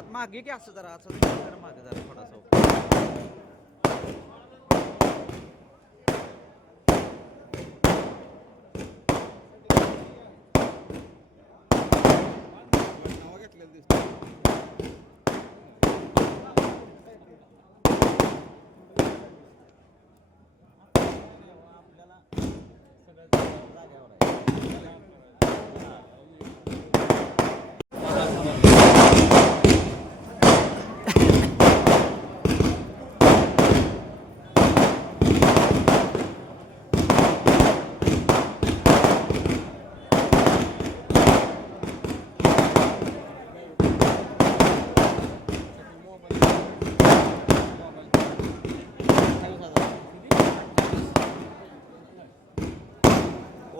हात मागे की असं जरा मागे जरा थोडासा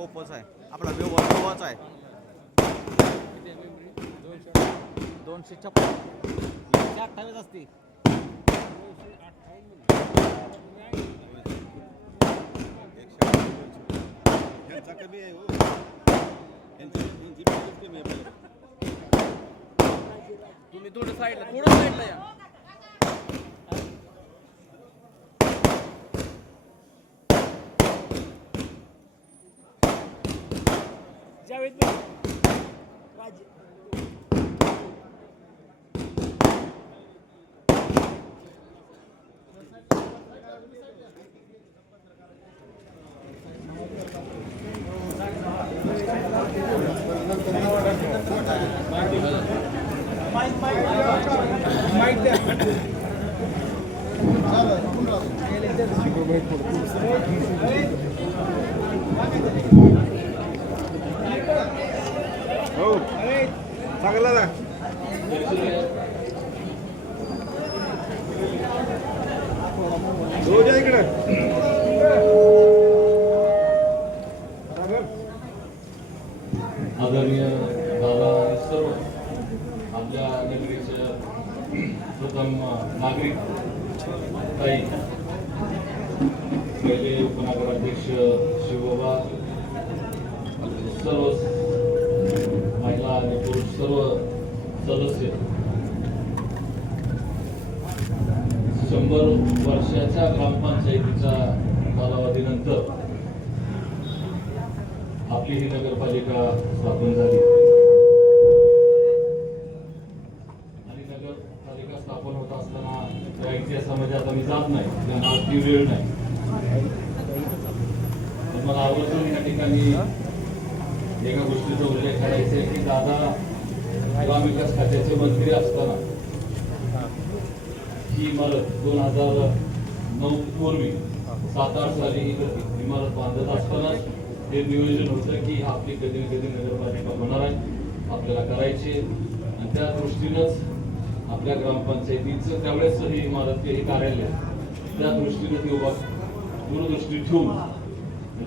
ओपोच आहे आपला व्यवहारच आहे 256 128 असते कमी आहे हो तुम्ही थोडं साईडला या जावेद राज हो चांगला ना रोज इकडे आदरणीय दादा सर्व आपल्या नगरीचे प्रथम नागरिक ताई पहिले उपनगराध्यक्ष शिवबाबा सर्व महिला आणि पुरुष सर्व सदस्य 100 वर्षाच्या ग्रामपंचायतीच्या कालावधीनंतर आपली ही नगरपालिका स्थापन झाली आणि नगरपालिका स्थापन होत असताना त्या इतिहासामध्ये आता मी जात नाही त्यांना ती वेळ नाही पण मला आवर्जून या ठिकाणी एका गोष्टीचा उल्लेख करायचा आहे की दादा ग्रामविकास खात्याचे मंत्री असताना ही इमारत 2009 पूर्वी 7-8 साली ही इमारत बांधत असताना हे नियोजन होतं की आपली कधी ना कधी नगरपालिका होणार आहे आपल्याला करायची आणि त्या दृष्टीनंच आपल्या ग्रामपंचायतीचं त्यावेळेस ही इमारत हे कार्यालय त्या दृष्टीने ती उभा दूरदृष्टी ठेवून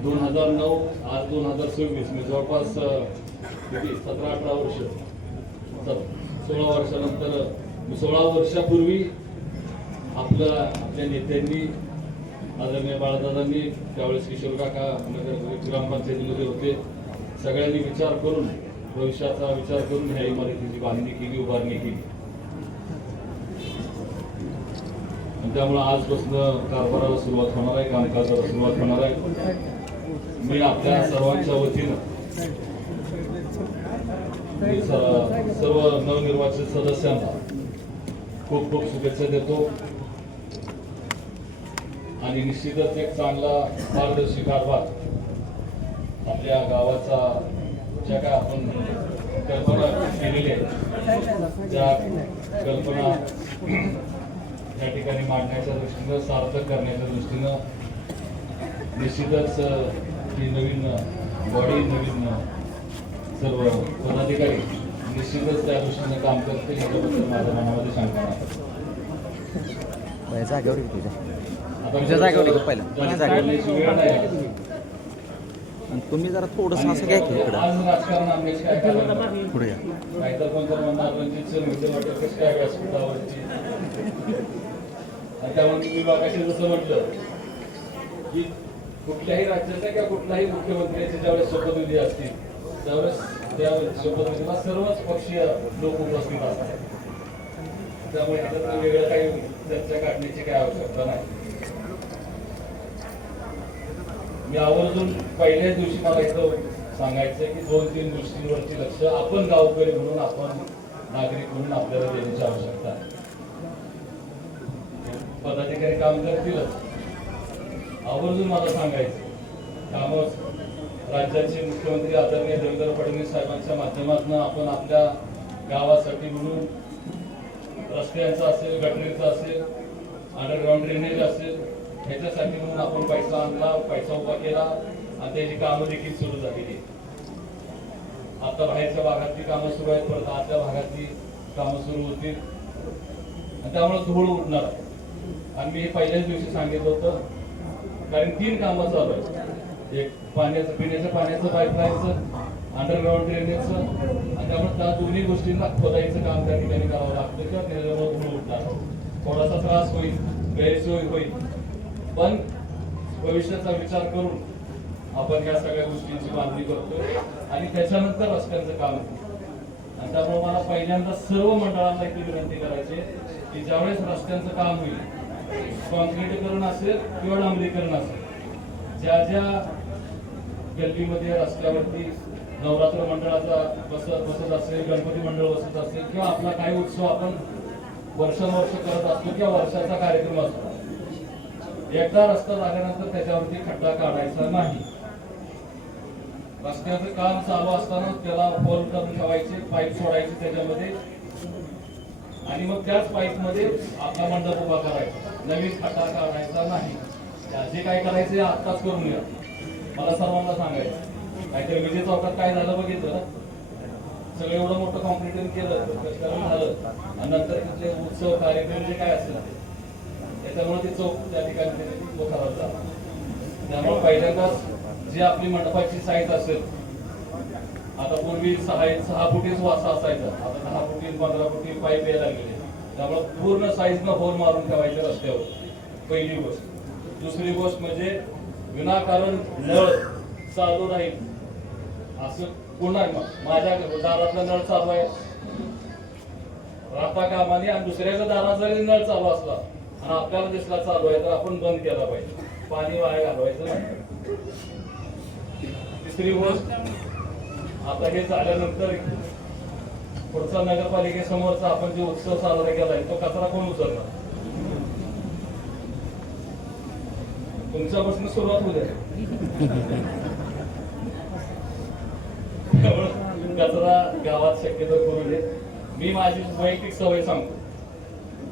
2009 आज 2026 मी जवळपास किती 17-18 वर्ष 16 वर्षानंतर 16 वर्षापूर्वी आपल्या नेत्यांनी आदरणीय बाळदादांनी त्यावेळेस किशोर काका नगर ग्रामपंचायतीमध्ये होते सगळ्यांनी विचार करून भविष्याचा विचार करून ह्या इमारतीची बांधणी केली, उभारणी केली. आणि त्यामुळे आजपासून कारभाराला सुरुवात होणार आहे, कामकाजाला सुरुवात होणार आहे. मी आपल्या सर्वांच्या वतीनं सर्व नवनिर्वाचित सदस्यांना खूप खूप शुभेच्छा देतो आणि निश्चितच एक चांगला पारदर्शी कारभार आपल्या गावाचा ज्या काय आपण कल्पना केलेल्या आहेत त्या कल्पना या ठिकाणी मांडण्याच्या दृष्टीनं, सार्थक करण्याच्या दृष्टीनं निश्चितच ही नवीन बॉडी, नवीन सर्व पदाधिकारी निश्चितच त्या दृष्टीनं काम करतील याच्याबद्दल माझ्या मनामध्ये शंका नाही. जागेवर तुझ्या आता जागेवर पहिला वेळ नाही. आणि तुम्ही जरा थोडंसं असं घ्या की इकडं आज राजकारण आम्ही काय करणार? पुढे या. नाहीतर कोणतर म्हणणार रणजितचं नृत्य वाटत कसं काय व्यासपीठावरती. आणि त्यामुळे तुम्ही बागाशी जसं म्हटलं की कुठल्याही राज्याच्या किंवा कुठल्याही मुख्यमंत्र्याचे ज्यावेळेस शपथविधी असतील त्यावेळेस त्या शपथविधीला सर्वच पक्षीय लोक उपस्थित असतात. त्यामुळे त्यात वेगळं काही चर्चा काढण्याची काही आवश्यकता नाही. मी आवर्जून पहिल्याच दिवशी मला इथं सांगायचं की 2-3 गोष्टींवरती लक्ष आपण गावकरी म्हणून, आपण नागरिक म्हणून आपल्याला देण्याची आवश्यकता आहे. पदाधिकारी काम करतीलच, आवर्जून मला सांगायचं काम राज्याचे मुख्यमंत्री आदरणीय देवेंद्र फडणवीस साहेबांच्या माध्यमातून आपण आपल्या गावासाठी म्हणून रस्त्यांचं असेल, गटरीचं असेल, अंडरग्राऊंड ड्रेनेज असेल, ह्याच्यासाठी म्हणून आपण पैसा आणला, पैसा उभा केला आणि त्याची कामं देखील सुरू झालेली. आता बाहेरच्या भागातली कामं सुरू आहेत, परत आतल्या भागातली कामं सुरू होतील आणि त्यामुळे धूळ उडणार आहे. आणि मी हे पहिल्याच दिवशी सांगितलं होतं, कारण 3 कामं चालू आहेत. एक पाण्याचं, पिण्याच्या पाण्याचं पाईपलाईनचं, अंडरग्राऊंड ड्रेनेजचं, आणि त्यामुळे त्या दोन्ही गोष्टींना खोदायचं काम त्या ठिकाणी करावं लागतं किंवा त्याच्यामुळे धूळ उडणार. थोडासा त्रास होईल, गैरसोय होईल, पण भविष्याचा विचार करून आपण या सगळ्या गोष्टींची बांधणी करतोय आणि त्याच्यानंतर रस्त्यांचं काम होतं. आणि त्यामुळे मला पहिल्यांदा सर्व मंडळांना एक विनंती करायची की ज्यावेळेस रस्त्यांचं काम होईल, कॉन्क्रीटीकरण असेल किंवा डांबरीकरण असेल, ज्या ज्या गल्लीमध्ये रस्त्यावरती नवरात्र मंडळाचा बसत असेल, गणपती मंडळ बसत असेल किंवा आपला काही उत्सव आपण वर्षानुवर्ष करत असतो किंवा वर्षाचा कार्यक्रम असतो, एकदा रस्ता झाल्यानंतर त्याच्यावरती खड्डा काढायचा नाही. रस्त्याचं काम चालू असताना त्याला होल करून ठेवायचे, पाईप सोडायचे त्याच्यामध्ये आणि मग त्याच पाईप मध्ये आपला मंडप उभा करायचा. नवीन खड्डा काढायचा नाही. जे काय करायचे आत्ताच करून घ्या. मला सर्वांना सांगायचं, नाहीतर विजय चौकात काय झालं बघितलं, सगळं एवढं मोठं कॉम्प्लिटेशन केलं, झालं आणि नंतर तिथले उत्सव कार्यक्रम जे काय असेल त्याच्यामुळे ते चौक त्या ठिकाणी तो खराब झाला. त्यामुळे पहिल्यांदाच जी आपली मंडपाची साईज असेल, आता पूर्वी 6 फुटीच वासा असायचा, आता 10 फुटी 15 फुटी पाईप यायला लागले. त्यामुळे पूर्ण साईजनं होल मारून ठेवायचे रस्त्यावर, पहिली गोष्ट. दुसरी गोष्ट म्हणजे विनाकारण नळ चालू राहील असं पुन्हा माझ्या दारातला नळ चालू आहे राहता कामाने आणि दुसऱ्याच्या दारात जरी नळ चालू असला आणि आपल्याला दिसला चालू आहे तर आपण बंद केला पाहिजे, पाणी वाया घालवायचं नाही. तिसरी गोष्ट, आता हे झाल्यानंतर पुढचा नगरपालिकेसमोरचा आपण जो उत्सव साजरा केलाय तो कचरा कोण उचलणार? तुमच्यापासून सुरुवात होऊ द्या. कचरा गावात शक्यतो करू नये. मी माझी वैयक्तिक सवय सांगतो,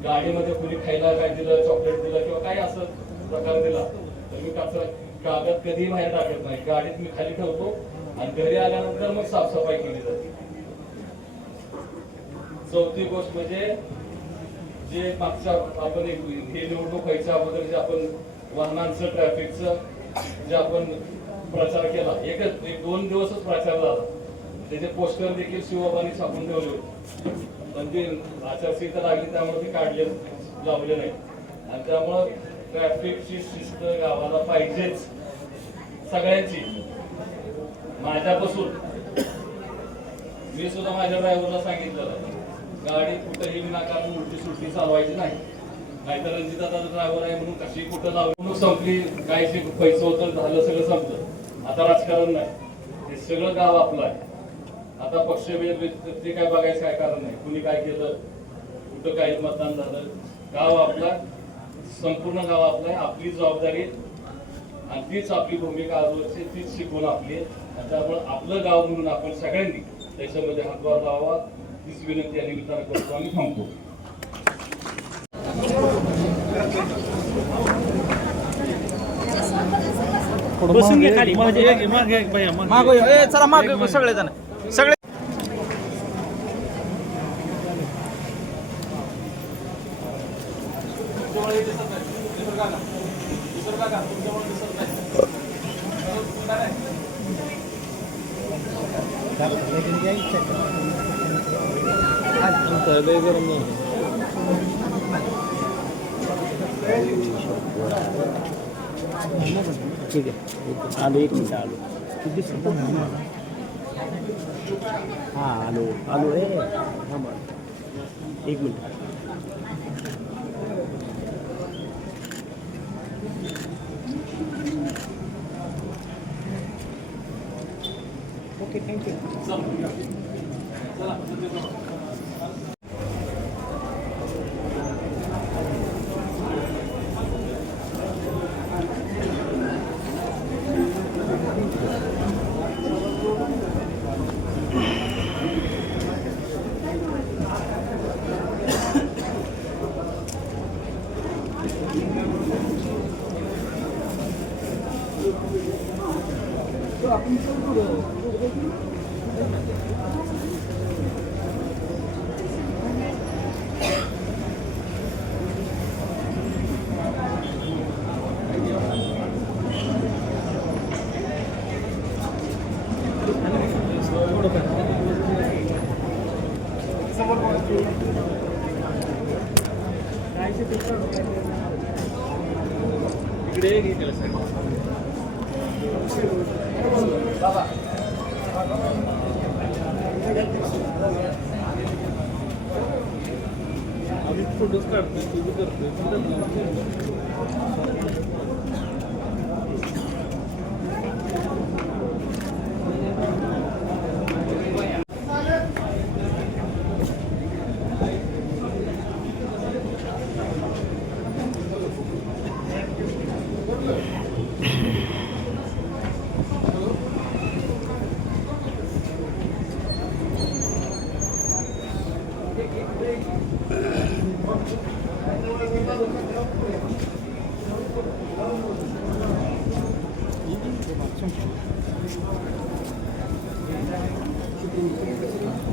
गाडीमध्ये कुणी खायला काय दिलं, चॉकलेट दिलं किंवा काही असं प्रकार दिला तर मी कचरा कागद कधीही बाहेर टाकत नाही, गाडीत मी खाली ठेवतो आणि घरी आल्यानंतर मग साफसफाई केली जाते. चौथी गोष्ट म्हणजे जे मागच्या आपण हे निवडणूक व्हायच्या अगोदर जे आपण वाहनांचं, ट्रॅफिकचं जे आपण प्रचार केला, एक 2 दिवसच प्रचार झाला, त्याचे पोस्टर देखील शिवबाबांनी छापून ठेवले होते, पण ते आचारसंहिता लागली त्यामुळे ते काढले लावले नाही. आणि त्यामुळं ट्रॅफिकची शिस्त गावाला पाहिजेच सगळ्यांची, माझ्यापासून मी सुद्धा माझ्या ड्रायव्हरला सांगितलं गाडी कुठेही विनाकारण उलटी सुलटी चालवायची नाही. नाहीतर रणजिताचा ड्रायव्हर आहे म्हणून कशी कुठं लावून संपली, काय पैसे होतं झालं सगळं संपलं. आता राजकारण नाही, हे सगळं गाव आपलं आहे. आता पक्षभेद ते काय बघायचं काय कारण नाही. कुणी काय केलं, कुठं काही मतदान झालं, गाव आपला, संपूर्ण गाव आपलं आहे. आपली जबाबदारी आणि तीच आपली भूमिका आजवरची, तीच शिकवण आपली आहे. त्यामुळे आपलं गाव म्हणून आपण सगळ्यांनी त्याच्यामध्ये हातभार लावा, तीच विनंती या निमित्तानं करतो आणि थांबतो. बसून घे खाली, मागो ए चला माग सगळे जण सगळे. ठीक आहे, आलो 1 मिनिट आलो. हां आलो आलो थांबा 1 मिनिट. Okay thank you.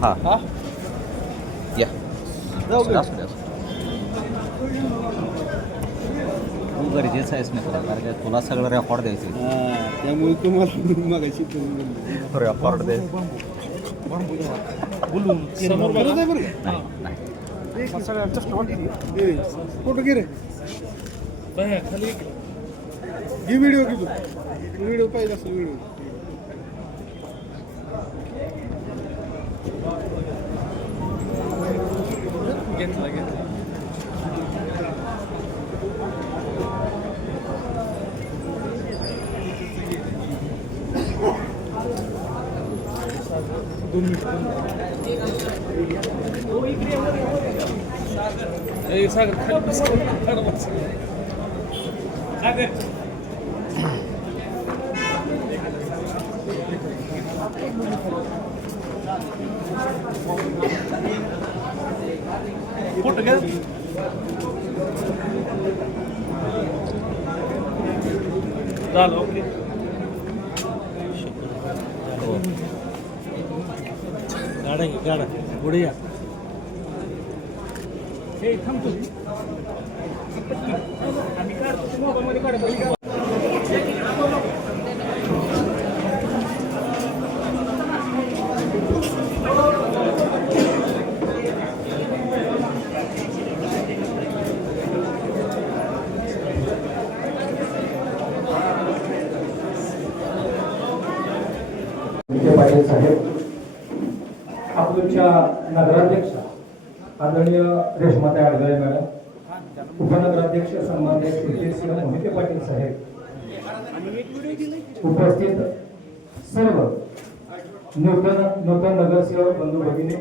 हा या तू गरजेचं आहेस मी तुला, कारण तुला सगळं रेकॉर्ड द्यायचं. त्यामुळे तुम्हाला मागायची रेकॉर्ड दे बोलून फोटो घे रे खाली घे. व्हिडिओ घे, व्हिडिओ पाहिजे असेल व्हिडिओ. घेतला घेतला सागर फोटो घ्या. झालं ओके. गाडा घे गाडा पुढे या. हे थांबतो आम्ही काढतो मोबाईलमध्ये काढतो. पाटील साहेब अकलूजच्या नगराध्यक्ष आदरणीय रेश्माताई आडगळे मॅडम, उपनगराध्यक्ष सन्माननीय कीर्तिसिंह मोहिते पाटील साहेब, उपस्थित सर्व नूतन नगरसेवक बंधू भगिनी,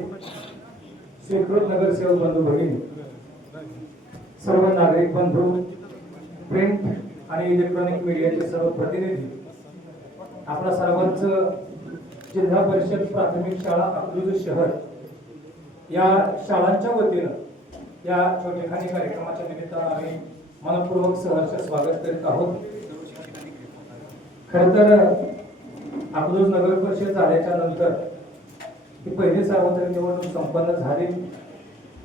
स्वीकृत नगरसेवक बंधू भगिनी, सर्व नागरिक बंधू, प्रिंट आणि इलेक्ट्रॉनिक मीडियाचे सर्व प्रतिनिधी, आपल्या सर्वांचं जिल्हा परिषद प्राथमिक शाळा अकलूज शहर या शाळांच्या वतीनं या छोटेखानी कार्यक्रमाच्या निमित्तानं आम्ही मनपूर्वक सहर्ष स्वागत करीत आहोत. खरं तर अकलूज नगर परिषद झाल्याच्या नंतर ही पहिली सार्वत्रिक निवडणूक संपन्न झाली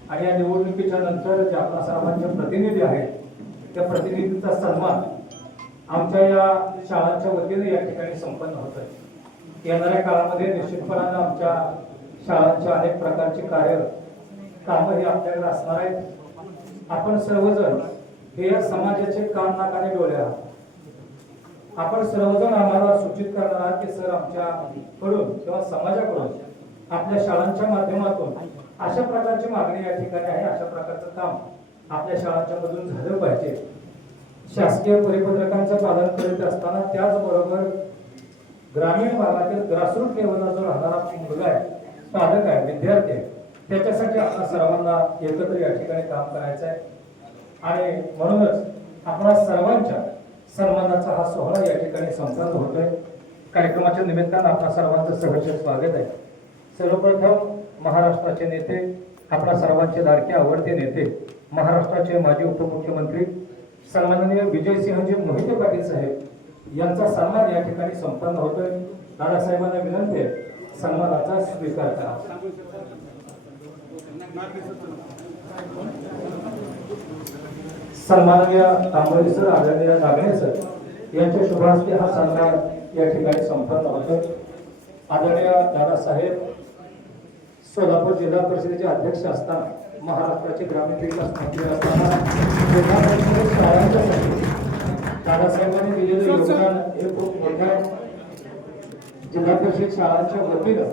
आणि या निवडणुकीच्या नंतर जे आपल्या सर्वांचे प्रतिनिधी आहेत त्या प्रतिनिधींचा सन्मान आमच्या या शाळांच्या वतीने या ठिकाणी संपन्न होत आहे. येणाऱ्या काळामध्ये निश्चितपणाने आमच्या शाळांच्या अनेक प्रकारचे कामं हे आपल्याकडे असणार आहेत. आपण सर्वजण हे या समाजाचे कान नाक आणि डोळे आहात. आपण सर्वजण आम्हाला सूचित करणार आहात की सर आमच्याकडून किंवा समाजाकडून आपल्या शाळांच्या माध्यमातून अशा प्रकारची मागणी या ठिकाणी आहे, अशा प्रकारचं काम आपल्या शाळांच्या मधून झालं पाहिजे. शासकीय परिपत्रकांचं पालन करीत असताना त्याचबरोबर ग्रामीण भागातील ग्रासरूट लेवलला जो राहणारा मुलगा आहे, पालक आहे, विद्यार्थी आहे, त्याच्यासाठी आपल्या सर्वांना एकत्र या ठिकाणी काम करायचं आहे. आणि म्हणूनच आपल्या सर्वांच्या सन्मानाचा हा सोहळा या ठिकाणी संपन्न होतोय. कार्यक्रमाच्या निमित्तानं आपल्या सर्वांचं सहर्ष स्वागत आहे. सर्वप्रथम महाराष्ट्राचे नेते, आपल्या सर्वांचे लाडके आवडते नेते, महाराष्ट्राचे माजी उपमुख्यमंत्री सन्माननीय विजयसिंहजी मोहिते पाटील साहेब यांचा सन्मान या ठिकाणी संपन्न होतोय. दादासाहेबांना विनंती आहे सन्मानाचा स्वीकार करा. सन्माननीय तांबोळी सर, आदरणीय नागणे सर यांच्या शुभ हस्ते हा सन्मान या ठिकाणी संपन्न होतोय. आदरणीय दादासाहेब सोलापूर जिल्हा परिषदेचे अध्यक्ष असताना, महाराष्ट्राचे ग्रामीण विकास मंत्री असताना जिल्हा परिषद शाळांच्यासाठी दादासाहेबांनी दिलेलं योगदान हे खूप मोठं आहे. जिल्हा परिषद शाळांच्या वतीनं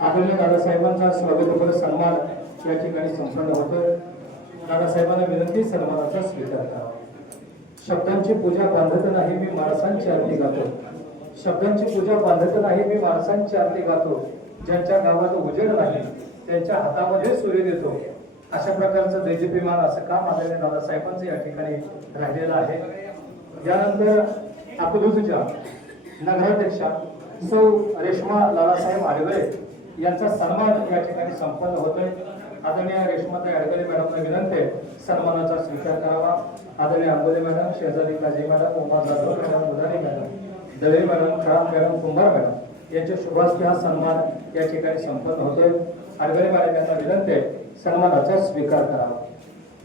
आदरणीय दादासाहेबांचा स्वागतपर सन्मान या ठिकाणी संपन्न होतोय. दादासाहेबांना विनंती सन्मानाचा स्वीकार करावा. शब्दांची पूजा बांधत नाही मी माणसांची आरती गातो, शब्दांची पूजा बांधत नाही मी माणसांची आरती गातो, ज्यांच्या गावात उजेड नाही त्यांच्या हातामध्ये सूर्य देतो. अशा प्रकारचं दैजयमान असं काम आदरणीय दादासाहेबांचं या ठिकाणी राहिलेलं आहे. यानंतर अकलूजच्या नगराध्यक्षा सौ रेश्मा लालासाहेब आडगळे यांचा सन्मान या ठिकाणी संपन्न होतोय. आदरणीय रेश्माताई आडगळे मॅडमला विनंती आहे सन्मानाचा स्वीकार करावा. आदरणीय आंबोले मॅडम, शेजारी काजी मॅडम, उमा जाधव मॅडम, उदारी मॅडम, दळे मॅडम, खराम मॅडम, कुंभार मॅडम यांच्या शुभास्ते हा सन्मान या ठिकाणी संपन्न होतोय. आडगळे मॅडम यांना विनंती आहे सन्मानाचा स्वीकार करावा.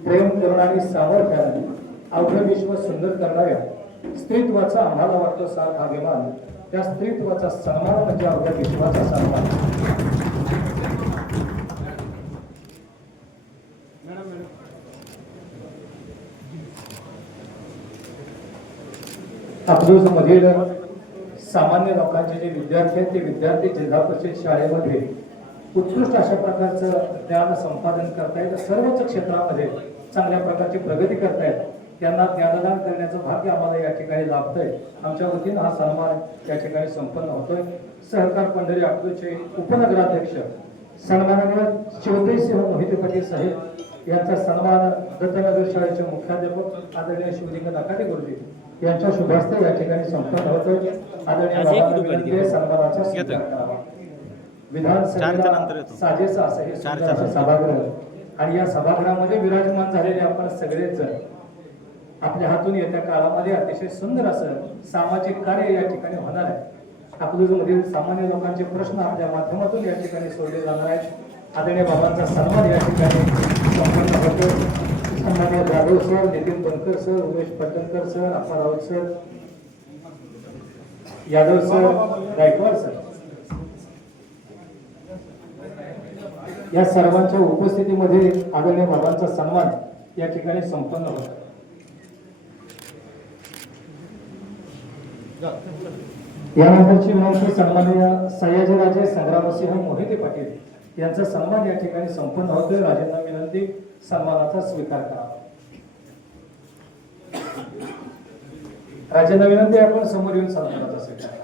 प्रेम, करुणा आणि सामर्थ्याने अवघं विश्व सुंदर करणाऱ्या स्त्रीत्वाचा आम्हाला वाटतो साथ अभिमान, त्या स्त्रीत्वाचा सन्मान म्हणजे अवघ्या विश्वाचा सन्मान. अकलूज मधील सामान्य लोकांचे जे विद्यार्थी आहेत ते विद्यार्थी जिल्हा परिषद शाळेमध्ये उत्कृष्ट अशा प्रकारचं ज्ञान संपादन करतायत. सर्वच क्षेत्रामध्ये चांगल्या प्रकारची प्रगती करतायत. त्यांना ज्ञानदान करण्याचं भाग्य आम्हाला या ठिकाणी लाभतंय. आमच्या वतीनं हा सन्मान या ठिकाणी संपन्न होतोय. सहकार पंढरी अकलूजचे उपनगराध्यक्ष सन्माननीय शिवतेसिंह मोहिते पाटील साहेब यांचा सन्मान दत्तनगर शाळेचे मुख्याध्यापक आदरणीय शिवलिंग नाकाटे गुरुजी यांच्या शुभास्ते या ठिकाणी संपन्न होतोय. आदरणीय सन्मानाचा स्वीकार करावा. विधानसभेला साजेसा असं हे सुंदर असं सभागृह आणि या सभागृहामध्ये विराजमान झालेले आपण सगळेच जण आपल्या हातून येत्या काळामध्ये अतिशय सुंदर असं सामाजिक कार्य या ठिकाणी होणार आहे. अकलूजमधील सामान्य लोकांचे प्रश्न आपल्या माध्यमातून या ठिकाणी सोडले जाणार आहेत. आदरणीय बाबांचा सन्मान या ठिकाणी संपन्न होतो. सन्माननीय Jadhav sir, Nitin Bankar sir, Umesh Patankar sir, Appa Raut sir, Yadav sir, Gaikwad sir या सर्वांच्या उपस्थितीमध्ये आदरणीय बाबांचा सन्मान या ठिकाणी संपन्न होतो. यानंतरची विनंती सन्माननीय सयाजीराजे संग्रामसिंह मोहिते पाटील यांचा सन्मान या ठिकाणी संपन्न होतोय. राजेंना विनंती सन्मानाचा स्वीकार करा. राजेंना विनंती आपण समोर येऊन सन्मानाचा स्वीकार करा.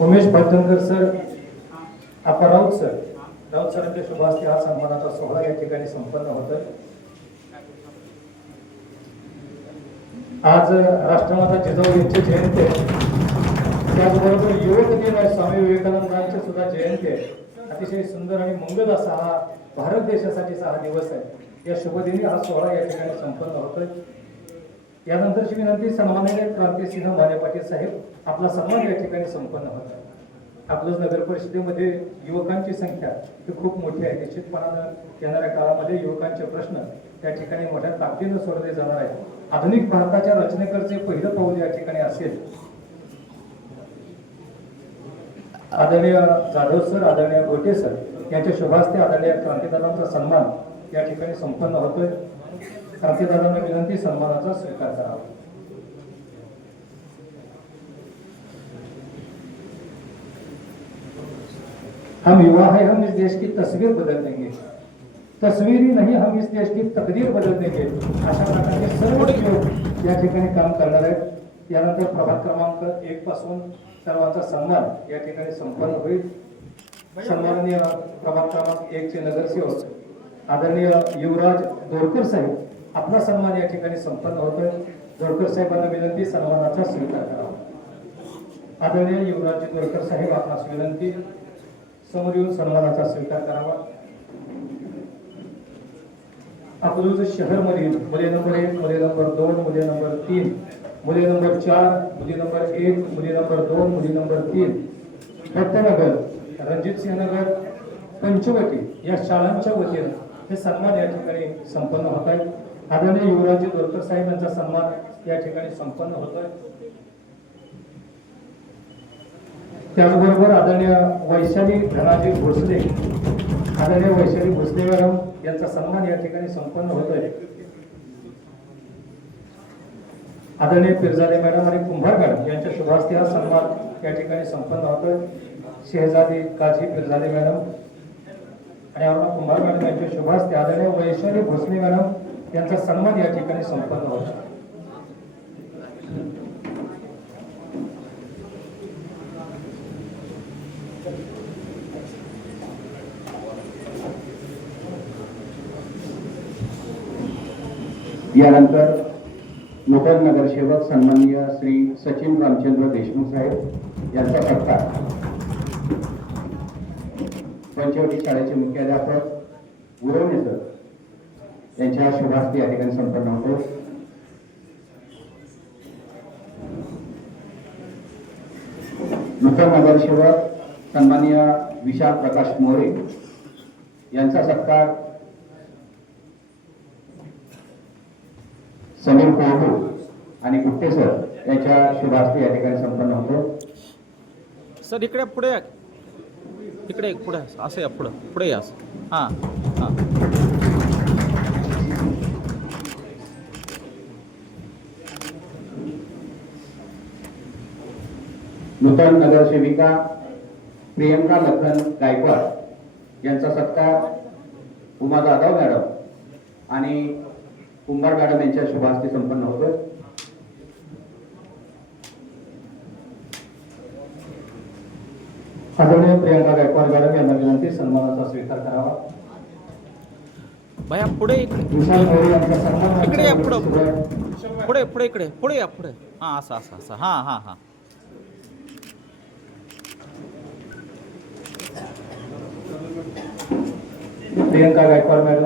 उमेश भटनकर सर, आपण राऊत सरांच्या शुभ हस्ते हा सन्मानाचा सोहळा या ठिकाणी संपन्न होतोय. आज राष्ट्रमाता जिजाऊ यांची जयंती आहे. त्याचबरोबर युवक दिन आहे, स्वामी विवेकानंदांची सुद्धा जयंती आहे. अतिशय सुंदर आणि मंगल असा हा भारत देशासाठीचा हा दिवस आहे. या शुभदिनी हा सोहळा या ठिकाणी संपन्न होतोय. यानंतरची विनंती सन्माननीय क्रांतिसिंह माने पाटील साहेब, आपला सन्मान या ठिकाणी संपन्न होत आहे. आपलं नगर परिषदेमध्ये युवकांची संख्या ही खूप मोठी आहे. निश्चितपणानं येणाऱ्या काळामध्ये युवकांचे प्रश्न त्या ठिकाणी मोठ्या ताकदीनं सोडवले जाणार आहेत. आधुनिक भारताच्या रचनेकडचे पहिलं पाऊल या ठिकाणी असेल. आदरणीय जाधव सर, आदरणीय गोटे सर यांच्या शुभास्ते आदरणीय क्रांतिदारांचा सन्मान या ठिकाणी संपन्न होतोय. क्रांतिदारांना विनंती सन्मानाचा स्वीकार करावा. हम युवा है, हम इस देश की तस्वीर बदल देंगे. तस्वीर ही नहीं, हम इस देश की तकदीर बदल देंगे. अशा प्रकारचे सर्व लोक या ठिकाणी काम करणार आहेत. यानंतर प्रभाग क्रमांक 1 पासून सर्वांचा सन्मान या ठिकाणी संपन्न होईल. सन्माननीय प्रभाग क्रमांक 1 चे नगरसेवक आदरणीय युवराज दोरकर साहेब, आपला सन्मान या ठिकाणी संपन्न होतोय. दोरकर साहेबांना विनंती सन्मानाचा स्वीकार करावा. आदरणीय युवराज दोरकर साहेब, आपणास विनंती समोर येऊन सन्मानाचा स्वीकार करावा. अकलूज शहर मधील मुले नंबर 1, मुले नंबर 2, मुले नंबर 3, मुले नंबर 4, मुली नंबर 1, मुली नंबर 2, मुली नंबर 3, भट्टनगर, रणजितसिंह नगर, पंचवटी या शाळांच्या वतीने हे सन्मान या ठिकाणी संपन्न होत आहे. आदरणीय युवराज दोरकर साहेब यांचा सन्मान या ठिकाणी संपन्न होतोय. त्याचबरोबर आदरणीय वैशाली धनाजी भोसले, आदरणीय वैशाली भोसले मॅडम यांचा सन्मान या ठिकाणी संपन्न होतोय. आदरणीय पिरजादे मॅडम आणि कुंभार मॅडम यांच्या शुभास्ते हा सन्मान या ठिकाणी संपन्न होतोय. शेहजादी काझी पिरजादे मॅडम आणि अरुणा कुंभार मॅडम यांच्या शुभास्ते आदरणीय वैशाली भोसले मॅडम यांचा सन्मान या ठिकाणी संपन्न होतोय. यानंतर नूतन नगरसेवक सन्माननीय श्री सचिन रामचंद्र देशमुख साहेब यांचा सत्कार पंचवटी शाळेचे मुख्याध्यापक गुरवणे सर यांच्या शुभास्ते या ठिकाणी संपन्न होतो. नूतन नगरसेवक सन्माननीय विशाल प्रकाश मोरे यांचा सत्कार समीर कोहू आणि गुट्टे सर यांच्या शुभास्ते या ठिकाणी संपन्न होतो. सर इकडे पुढे या. इकडे पुढे असं या, पुढे या. हां हां. नूतन नगरसेविका प्रियंका लखन गायकवाड यांचा सत्कार उमा जाधव मॅडम आणि कुंभार मॅडम यांच्या शुभास्ते संपन्न होतोय. आदरणीय प्रियंका गायकवाड मॅडम यांना विनंती सन्मानाचा स्वीकार करावा. भैया पुढे विशाल मोरे यांचा सन्मान इकडे या. पुढे इकडे या. पुढे हां असं हां हां हां. प्रियंका गायकवाड मॅडम,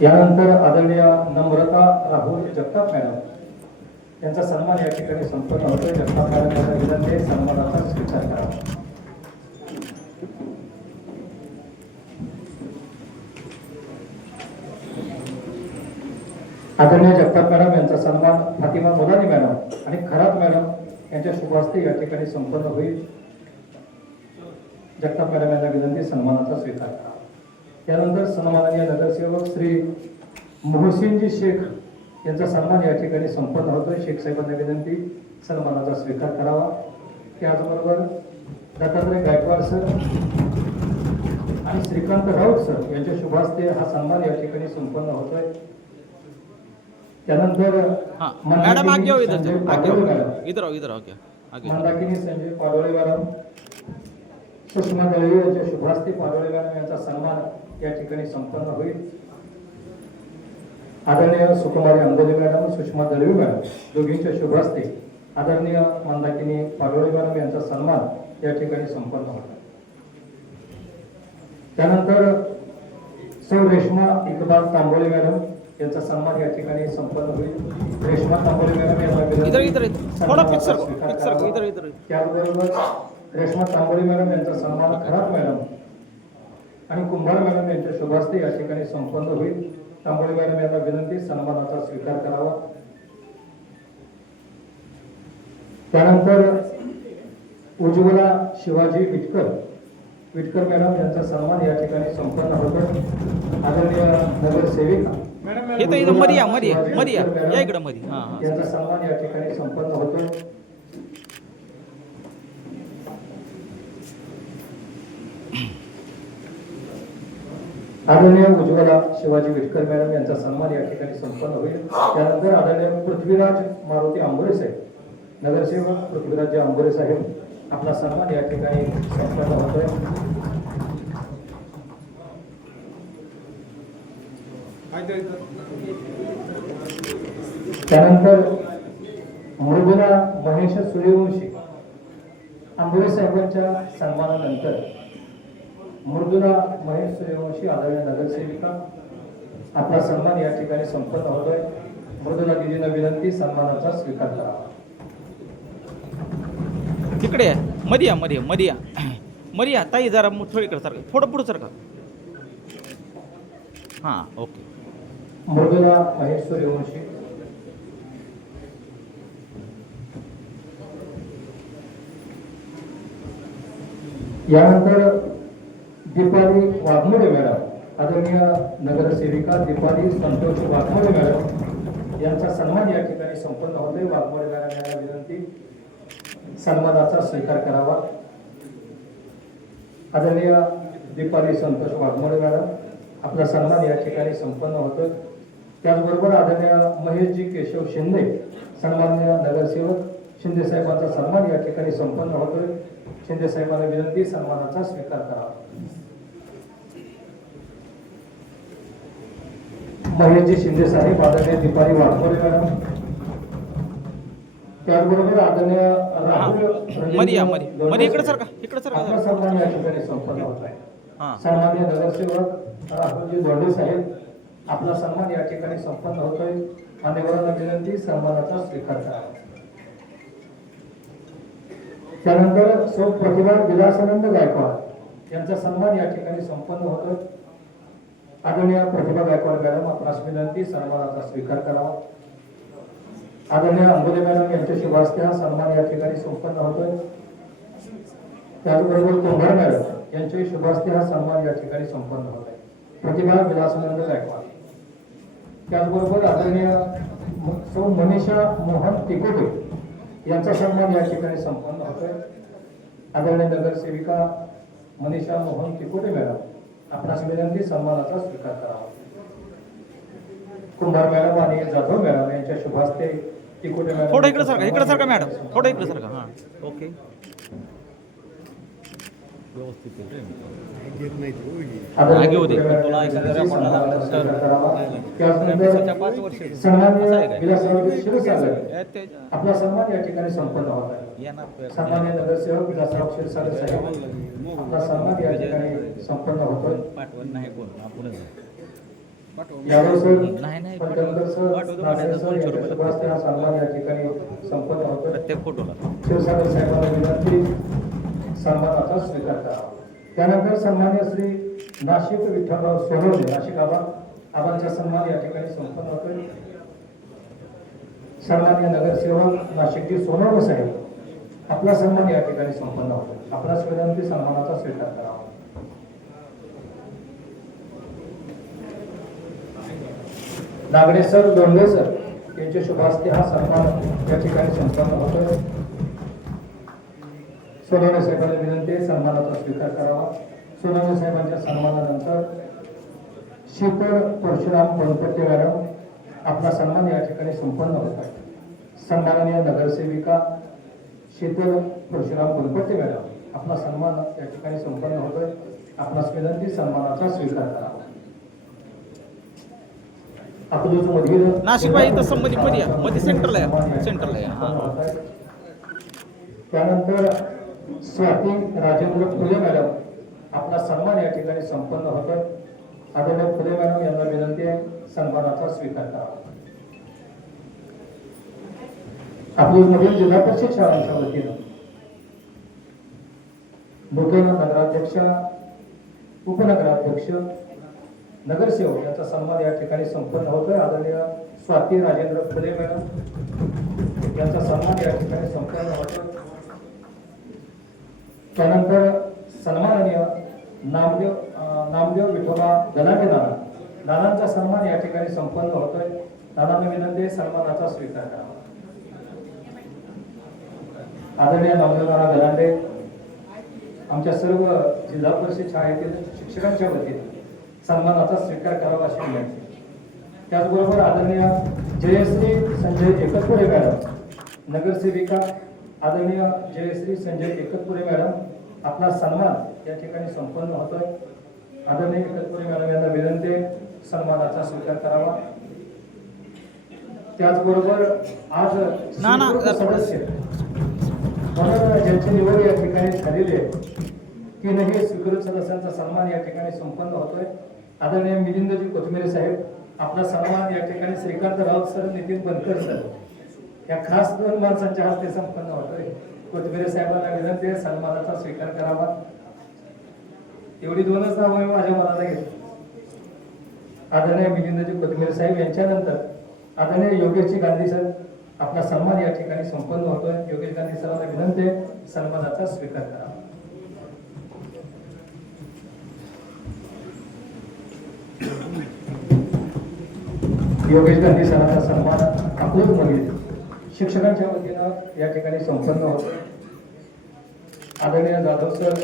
यानंतर आदरणीय नम्रता राहुल जगताप मॅडम यांचा सन्मान या ठिकाणी संपन्न होतोय. जगताप मॅडम यांना विनंती आहे सन्मानाचा स्वीकार करावा. आदरणीय जगताप मॅडम यांचा सन्मान फातिमा मोदानी मॅडम आणि खरात मॅडम यांच्या शुभ हस्ते या ठिकाणी संपन्न होईल. जगताप मॅडम यांना विनंती सन्मानाचा स्वीकार करा. त्यानंतर सन्माननीय नगरसेवक श्री मोहसिनजी शेख यांचा सन्मान या ठिकाणी संपन्न होतोय. शेख साहेबांना विनंती सन्मानाचा स्वीकार करावा. त्याचबरोबर दत्तात्रय गायकवाड सर आणि श्रीकांत राऊत सर यांच्या शुभ हस्ते हा सन्मान या ठिकाणी संपन्न होतोय. त्यानंतर हाँ मैडम आगे आओ इधर से, आगे पाडोळे आओ मॅडम, इधर आओ आगे आगे. मंदाकिनी संजय पाडोळे मॅडम, सुषमा दळवी यांच्या शुभ हस्ते पाडोळे मॅडम यांचा सन्मान या ठिकाणी संपन्न होईल. आदरणीय सुकुमारी अंबोली मॅडम, सुषमा दळवी मॅडम दोघींच्या शुभ हस्ते आदरणीय मंदाकिनी पाडोळे मॅडम यांचा सन्मान या ठिकाणी संपन्न होईल. त्यानंतर सौ रेश्मा इकबाल तांबोळे मॅडम यांचा सन्मान या ठिकाणी संपन्न होईल. रेश्मा तांबोळे मॅडम यांना इधर इधर इधर थोड़ा पिक्चर को स्वीकार पिक्चर को करावा. इधर इधर. त्याचबरोबर रेश्मा तांबोळे मॅडम यांचा सन्मान खरात मॅडम आणि कुंभार मॅडम यांच्या शुभ हस्ते या ठिकाणी संपन्न होईल. तांबोळे मॅडम यांना विनंती सन्मानाचा स्वीकार करावा. त्यानंतर उज्ज्वला शिवाजी विटकर मॅडम यांचा सन्मान या ठिकाणी संपन्न होतो. आदरणीय नगरसेविका ये तो इधर मरिया मरिया मरिया या इकडे मरी. हां हां यांचा सन्मान या ठिकाणी संपन्न होतो. आदरणीय उज्ज्वला शिवाजी विटकर मॅडम यांचा सन्मान या ठिकाणी संपन्न होईल. त्यानंतर आदरणीय पृथ्वीराज मारुती आंबोरे साहेब नगरसेवक पृथ्वीराज आंबोरे साहेब आपला सन्मान या ठिकाणी संपन्न होतोय. त्यानंतर मृदुला महेश सूर्यवंशी आंबोरे साहेबांच्या सन्मानानंतर मृदुला महेश सूर्यवंशी आदरणीय नगरसेविका आपला सन्मान या ठिकाणी संपन्न होतोय. मृदुला दिदींना विनंती सन्मानाचा स्वीकार करावा. तिकडे आहे मरिया मरिया मरिया मरिया ताई जरा थोडी इकडे सारखं थोडं पुढं सारखं. हां ओके. मृदुला महेश सूर्यवंशी यानंतर दीपाली वाघमोडे मॅडम आदरणीय नगरसेविका दीपाली संतोष वाघमोडे मॅडम यांचा सन्मान या ठिकाणी संपन्न होतोय. वाघमोडे मॅडम यांना विनंती सन्मानाचा स्वीकार करावा. आदरणीय दीपाली संतोष वाघमोडे मॅडम आपला सन्मान या ठिकाणी संपन्न होतोय. त्याचबरोबर आदरणीय महेशजी केशव शिंदे सन्माननीय नगरसेवक शिंदे साहेबांचा सन्मान या ठिकाणी संपन्न होतोय. शिंदे साहेबांना विनंती सन्मानाचा स्वीकार करावा. महेशजी शिंदे साहेब आदरणीय दीपाली वाघमोडे मॅडम त्याचबरोबर आदरणीय राहुल मरिया मरिया मरिया इकडे सारखा आपला सन्मान या ठिकाणी संपन्न होत आहे. हां सन्माननीय नगरसेवक राहुलजी दोंडे साहेब आपला सन्मान या ठिकाणी संपन्न होतोय. मान्यवरांना विनंती सन्मानाचा स्वीकार करावा. त्यानंतर सौ प्रतिभा विलासानंद गायकवाड यांचा सन्मान या ठिकाणी संपन्न होतोय. आदरणीय प्रतिभा गायकवाड मॅडम आपणास विनंती सन्मानाचा स्वीकार करावा. आदरणीय अंबोले मॅडम यांच्या शुभ हस्ते हा सन्मान या ठिकाणी संपन्न होतोय. त्याचबरोबर कुंभार मॅडम यांच्या शुभ हस्ते हा सन्मान या ठिकाणी संपन्न होत आहे. प्रतिभा विलासानंद गायकवाड त्याचबरोबर आदरणीय सौ मनीषा मोहन तिकोटे यांचा सन्मान या ठिकाणी संपन्न होतोय. आदरणीय नगरसेविका मनीषा मोहन तिकोटे मॅडम आपणास विनंती सन्मानाचा स्वीकार करावा. कुंभार मॅडम आणि जाधव मॅडम यांच्या शुभ हस्ते तिकोटे मॅडम थोडं इकडे सारखा मॅडम थोडं इकडे सारखा. हां ओके व्यवस्थित आगे होते तुला एखाद्या त्याचनंतर 5 वर्ष सन्माननीय विलासराव क्षीरसागर आपला सन्मान या ठिकाणी संपन्न होत आहे. सन्माननीय नगरसेवक विलासराव क्षीरसागर साहेब आपला सन्मान या ठिकाणी संपन्न होतोय. पाठवण नाही कोण आपणच यादव सर नाही पंचनगर सर नाणे सर यांच्या शुभ हस्ते हा सन्मान या ठिकाणी संपन्न होतोय. प्रत्येक फोटोला क्षीरसागर साहेबांना विनंती सन्मानाचा स्वीकार करावा. त्यानंतर सन्मान्य श्री नाशिक विठ्ठलराव सोनवणे नाशिक आबांचा सन्मान या ठिकाणी संपन्न होतोय. सन्माननीय नगरसेवक नाशिकजी सोनवणे साहेब आपला सन्मान या ठिकाणी संपन्न होतो. आपणास विनंती सन्मानाचा स्वीकार करावा. नागडे सर, दोंडे सर यांच्या शुभ हस्ते हा सन्मान या ठिकाणी संपन्न होतो. सोनवणे साहेबांना विनंती आहे सन्मानाचा स्वीकार करावा. सोनवणे साहेबांच्या सन्मानानंतर शीतल परशुराम बनपट्टे मॅडम आपला सन्मान या ठिकाणी संपन्न होत आहे. सन्माननीय नगरसेविका शीतल परशुराम बनपट्टे मॅडम आपला सन्मान या ठिकाणी संपन्न होतोय. आपणास विनंती सन्मानाचा स्वीकार करावा. अकलूजमधील नाशिकबाई इथं संमती मध्ये या. मध्ये सेंटरला या. सेंटरला या. हां. त्यानंतर स्वाती राजेंद्र फुले मॅडम आपला सन्मान या ठिकाणी संपन्न होतोय. आदरणीय फुले मॅडम यांना विनंती आहे सन्मानाचा स्वीकार करावा. अकलूजमधील जिल्हा परिषद शाळांच्या वतीनं नूतन नगराध्यक्ष, उपनगराध्यक्ष, नगरसेवक यांचा सन्मान या ठिकाणी संपन्न होतोय. आदरणीय स्वाती राजेंद्र फुले मॅडम यांचा सन्मान या ठिकाणी संपन्न होतोय. त्यानंतर सन्माननीय नामदेव विठोबा गलाटे नानांचा सन्मान या ठिकाणी संपन्न होतोय. नानांना विनंती सन्मानाचा स्वीकार करावा. आदरणीय नामदेव नाना गलाटे आमच्या सर्व जिल्हा परिषद शाळेतील शिक्षकांच्या वतीने सन्मानाचा स्वीकार करावा अशी विनंती. त्याचबरोबर आदरणीय जयश्री संजय एकतपुरे मॅडम नगरसेविका आदरणीय जयश्री संजय एकतपुरे मॅडम आपला सन्मान या ठिकाणी संपन्न होतोय. आदरणीय एकतपुरे मॅडम यांना विनंती सन्मानाचा स्वीकार करावा. त्याचबरोबर आज सदस्य म्हणून ज्यांची निवड या ठिकाणी झालेली आहे तीनही स्वीकृत सदस्यांचा सन्मान या ठिकाणी संपन्न होतोय. आदरणीय मिलिंदजी कोथमिरे साहेब आपला सन्मान या ठिकाणी श्रीकांत राऊत सर, नितीन बनकर सर या खास दोन माणसांच्या हस्ते संपन्न होतोय. कोथमिरे साहेबांना विनंती आहे सन्मानाचा स्वीकार करावा. एवढी दोनच नावं माझ्या मनाला घेतली. आदरणीय मिलिंदजी कोथमिरे साहेब यांच्यानंतर आदरणीय योगेशजी गांधी सर आपला सन्मान या ठिकाणी संपन्न होतोय. योगेश गांधी सरांना विनंती आहे सन्मानाचा स्वीकार करावा. योगेश गांधी सरांचा सन्मान अकलूजमधील शिक्षकांच्या वतीनं या ठिकाणी संपन्न होतो. आदरणीय जाधव सर,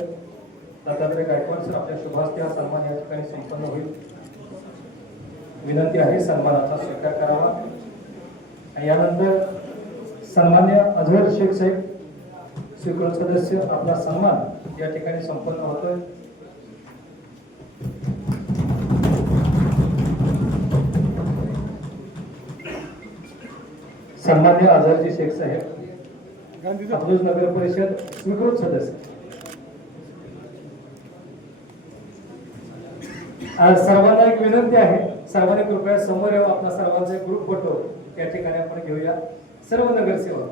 दत्तात्रय गायकवाड सर आपल्या शुभ हस्ते हा सन्मान या ठिकाणी संपन्न होईल. विनंती आहे सन्मानाचा स्वीकार करावा. यानंतर सन्मान्य अझहर शेख साहेब स्वीकृत सदस्य आपला सन्मान या ठिकाणी संपन्न होतोय. सन्मान्य अझहरजी शेख साहेब अकलूज नगर परिषद स्वीकृत सदस्य. आज सर्वांना एक विनंती आहे, सर्वांनी कृपया समोर यावं. आपला सर्वांचा ग्रुप फोटो या ठिकाणी आपण घेऊया. सर्व नगरसेवक,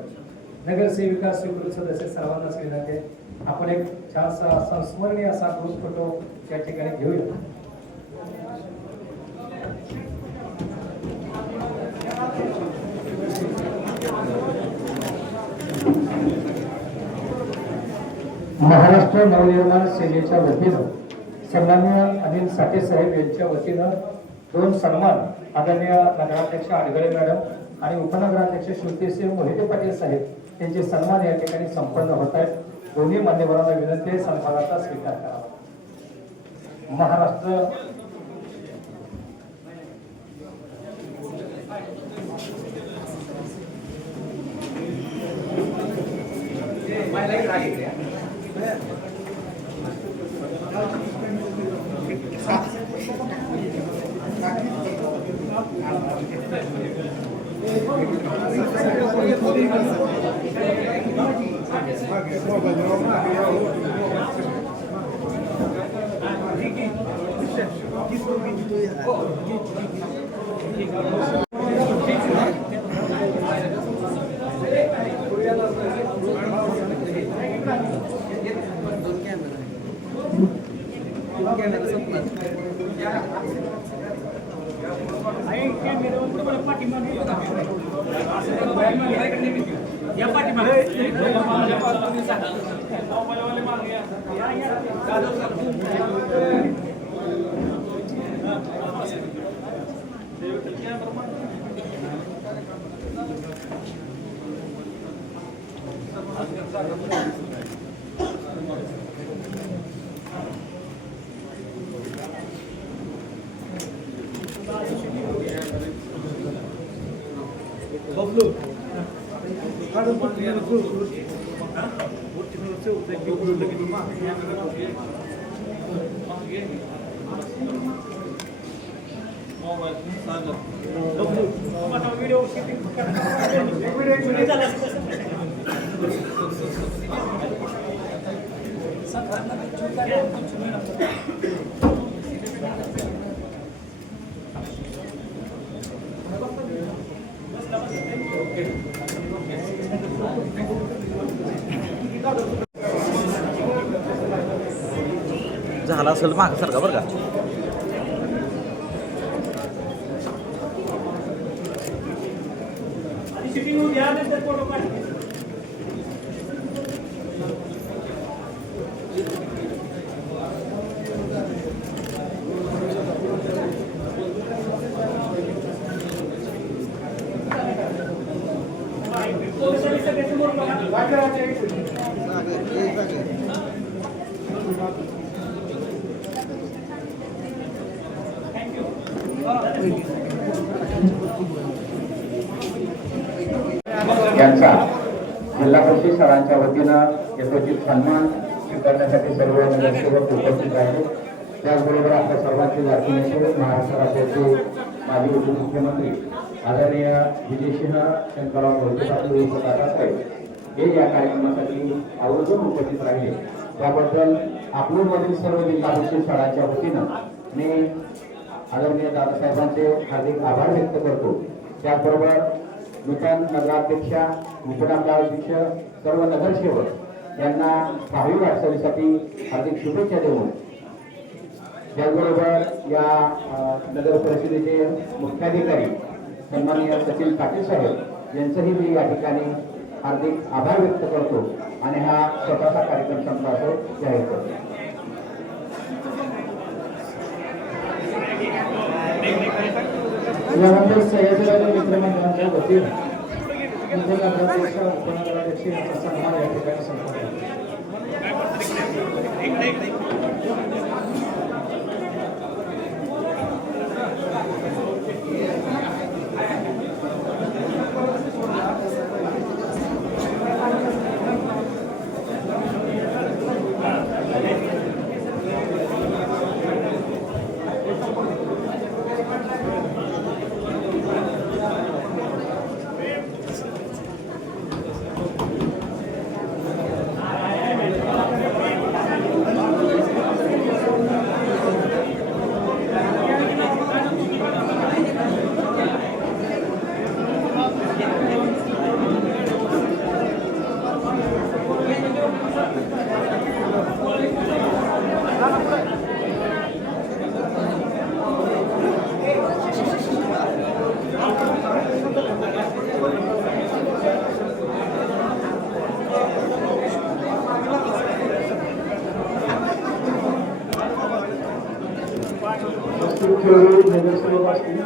नगरसेविका, स्वीकृत सदस्य सर्वांनाच विनंती आहे आपण एक छानसा संस्मरणीय असा ग्रुप फोटो या ठिकाणी घेऊया. महाराष्ट्र नवनिर्माण सेनेच्या वतीनं सन्माननीय अनिल साठे साहेब यांच्या वतीनं दोन सन्मान आदरणीय नगराध्यक्ष आडगळे मॅडम आणि उपनगराध्यक्ष श्रुतीसिंह मोहिते पाटील साहेब यांचे सन्मान या ठिकाणी संपन्न होत आहेत. दोन्ही मान्यवरांना विनंती आहे सन्मानाचा स्वीकार करावा. महाराष्ट्र झाला असेल मागं सारखा बरं का. यांचा जिल्हा परिषद शाळांच्या वतीनं यथोचित सन्मान स्वीकारण्यासाठी सर्व नगरसेवक उपस्थित राहिले. त्याचबरोबर आपल्या सर्वांचे लाडके महाराष्ट्र राज्याचे माजी उपमुख्यमंत्री आदरणीय विजयसिंह शंकरराव मोहिते पाटील उर्फ दादासाहेब हे या कार्यक्रमासाठी आवर्जून उपस्थित राहिले. त्याबद्दल अकलूजमधील सर्व जिल्हा परिषद शाळांच्या वतीनं मी आदरणीय दादासाहेबांचे हार्दिक आभार व्यक्त करतो. त्याचबरोबर नूतन नगराध्यक्ष उपनगराध्यक्ष सर्व नगरसेवक यांना भावी वाटचालीसाठी हार्दिक शुभेच्छा देऊन त्याचबरोबर या नगर परिषदेचे मुख्याधिकारी सन्माननीय सचिन पाटील साहेब यांचंही मी या ठिकाणी हार्दिक आभार व्यक्त करतो आणि हा स्वतःचा कार्यक्रम संपला असं जाहीर करतो. यानंतर सह्याद्रीराजे मित्रमंडळाच्या वतीने नूतन नगराध्यक्ष उपनगराध्यक्ष यांचा सन्मान या ठिकाणी संपन्न नगरसेवक असतील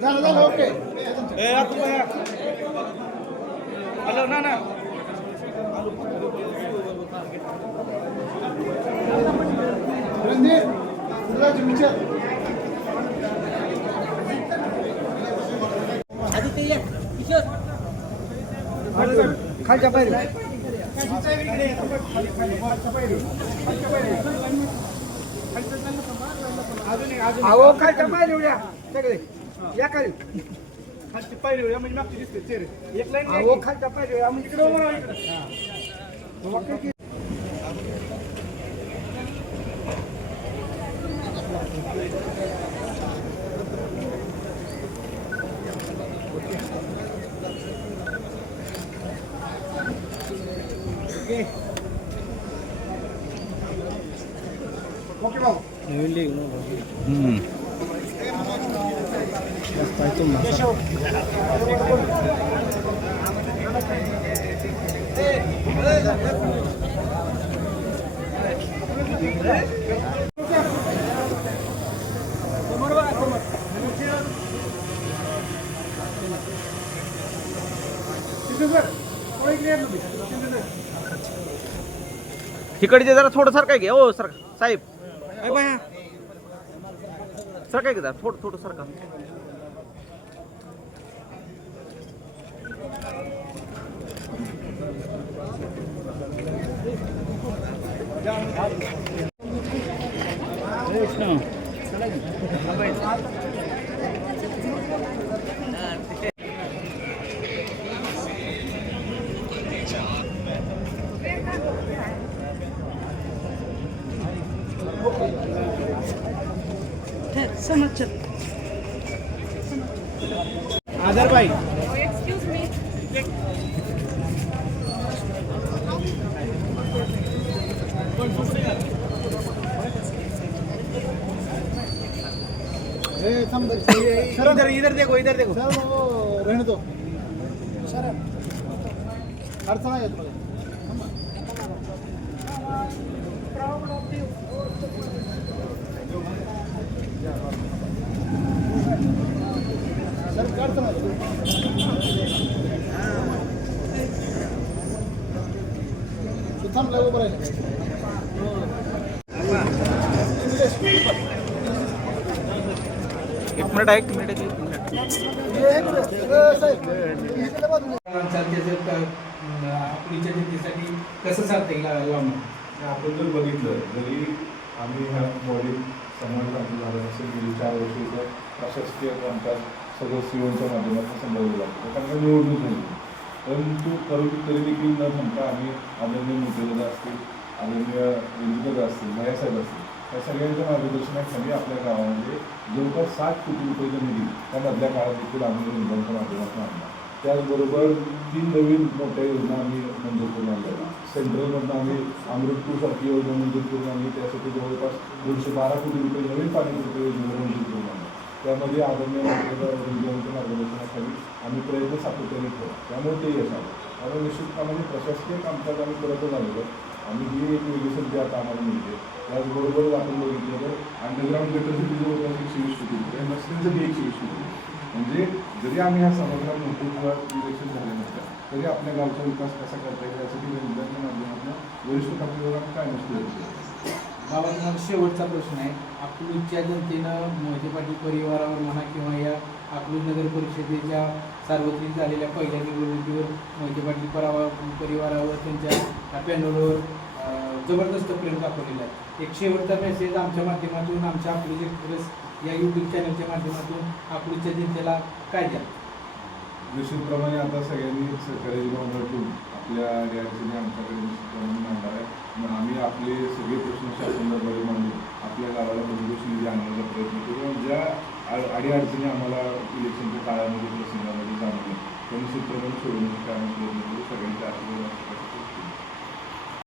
झालं ओके. हॅलो ना ना खालच्या पायरी अहो खालच्या पायरी उड्या सगळे या खाली खालची पायरी उड्या म्हणजे मागची दिसते चेहरे एक लाईन अहो खालच्या पायरी उड्या म्हणजे इकडे ओके भाऊ इकडचे जरा थोडं सर काय घे हो सर साहेब सर काय जरा थोडं थोडं सर का आधार भाई इधर देखो रहने दो सर अडचण आहे तुम्हाला सर काय अडचण आहे थांबला उभं राहिलं एक मिनिट आहे, एक मिनिट आहे, एक मिनिट आपलीच्या जनतेसाठी कसं चालतं येईल लावणं आपण जर बघितलं जरी आम्ही ह्या बॉडी समाज झालं असेल गेली 4 वर्ष इथं प्रशासकीय कामकाज सदस्यांच्या माध्यमातून संभाळलं लागतं कारण निवडणूक झाली परंतु तरी देखील न थांबता आम्ही आदरणीय मुख्यदादा असतील आदरणीय विजयदादा असतील भैयासाहेब असतील या सगळ्यांच्या मार्गदर्शनाखाली आपल्या गावामध्ये जवळपास 7 कोटी रुपयाचा निधी त्या मधल्या काळात देखील आम्ही निधीच्या माध्यमातून आणला त्याचबरोबर 3 नवीन मोठ्या योजना आम्ही मंजूर करून आणल्या सेंट्रलमधून आम्ही अमृतपूरसारखी योजना मंजूर करून आणली त्यासाठी जवळपास 212 कोटी रुपये नवीन पाणी पुरवठा योजना मंजूर करून आणल्या त्यामध्ये आदरणीय मुख्यमंत्र्यांच्या मार्गदर्शनाखाली आम्ही प्रयत्न सातत्याने ठेवू त्यामुळे ते यश आलं त्यामुळे निश्चितपणे प्रशासकीय कामकाज आम्ही करतच आलेलो आणि ही एक वेगळी संधी आता आम्हाला मिळते त्याचबरोबर आपण बघितलं तर अंडरग्राऊंड गटरसाठी जवळपास 120 कोटी रुपये रस्त्यांसाठी 120 कोटी म्हणजे जरी आम्ही ह्या सभागृहात मोठे इलेक्शन झाले नसतं तरी आपल्या गावचा विकास कसा करता येईल यासाठी निधीच्या माध्यमातून वरिष्ठ पातळीवर आम्ही काय नसतो बाबा तुम्हाला शेवटचा प्रश्न आहे अकलूजच्या जनतेनं मोहिते पाटील परिवारावर म्हणा किंवा या अकलूज नगर परिषदेच्या सार्वत्रिक झालेल्या पहिल्या निवडणुकीवर मोहिते पाटील परिवारावर त्यांच्या पॅनलवर जबरदस्त प्रेम दाखवलेला आहे एक शेवटचा मेसेज आमच्या माध्यमातून आमच्या अकलूज एक्सप्रेस या यूट्यूब चॅनलच्या माध्यमातून अकलूजच्या जनतेला काय द्या निश्चितप्रमाणे आता सगळ्यांनी सहकारी भावना ठेवून आपल्या अडचणी आमच्याकडे निश्चितप्रमाणे मांडणार आहे आम्ही आपले सगळे प्रश्न शासनाद्वारे मांडून आपल्या गावाला भरघोस निधी आणण्याचा प्रयत्न करू ज्या अडीअडचणी आम्हाला इलेक्शनच्या काळामध्ये प्रसंगामध्ये जाणवल्या त्या निश्चितप्रमाणे सोडवण्याचा आम्ही प्रयत्न करू सगळ्यांच्या आशीर्वाद